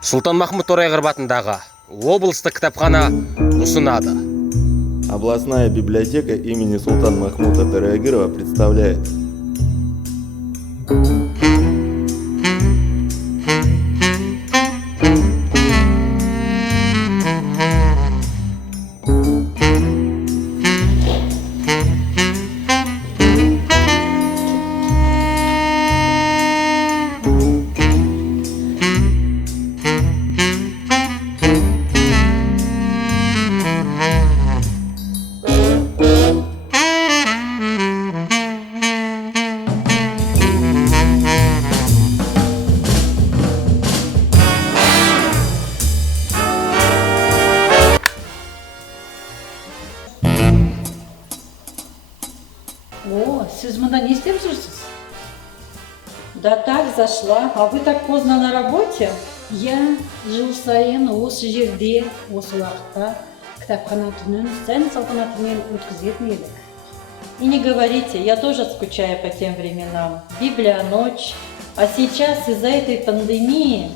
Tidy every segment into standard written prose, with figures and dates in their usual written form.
Сұлтанмахмұт Торайғыров атындағы облыстық кітапхана ұсынады. Областная библиотека имени Султан-Махмута Торайгырова представляет. О, сіз мұнда не істеп жүрсіз? Да так зашла, а вы так поздно на работе? Я жыл сайын осы жерде, осы уақытта кітапхана түнін сән салтанатымен өткізетін едік. И не говорите, я тоже скучаю по тем временам. Библия ночь, а сейчас из-за этой пандемии...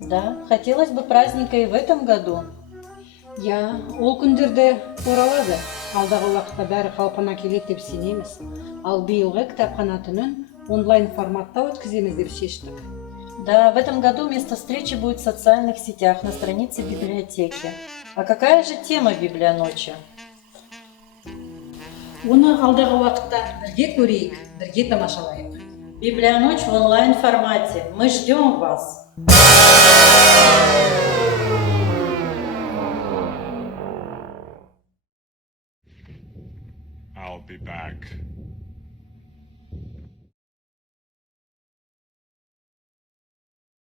Да, хотелось бы праздника и в этом году. Я ол күндерде оралады. Алдағы уақытта бәрі қалпына келеді деп сенеміз. Ал биылғы кітапхана түнін онлайн форматта өткіземіз деп шештік. Да, в этом году место встречи будет в социальных сетях на странице библиотеки. А какая же тема Библия ночи? Оны алдағы уақытта бірге көрейік, бірге тамашалайық. Библия ночь в онлайн формате. Мы ждем вас. I'll be back.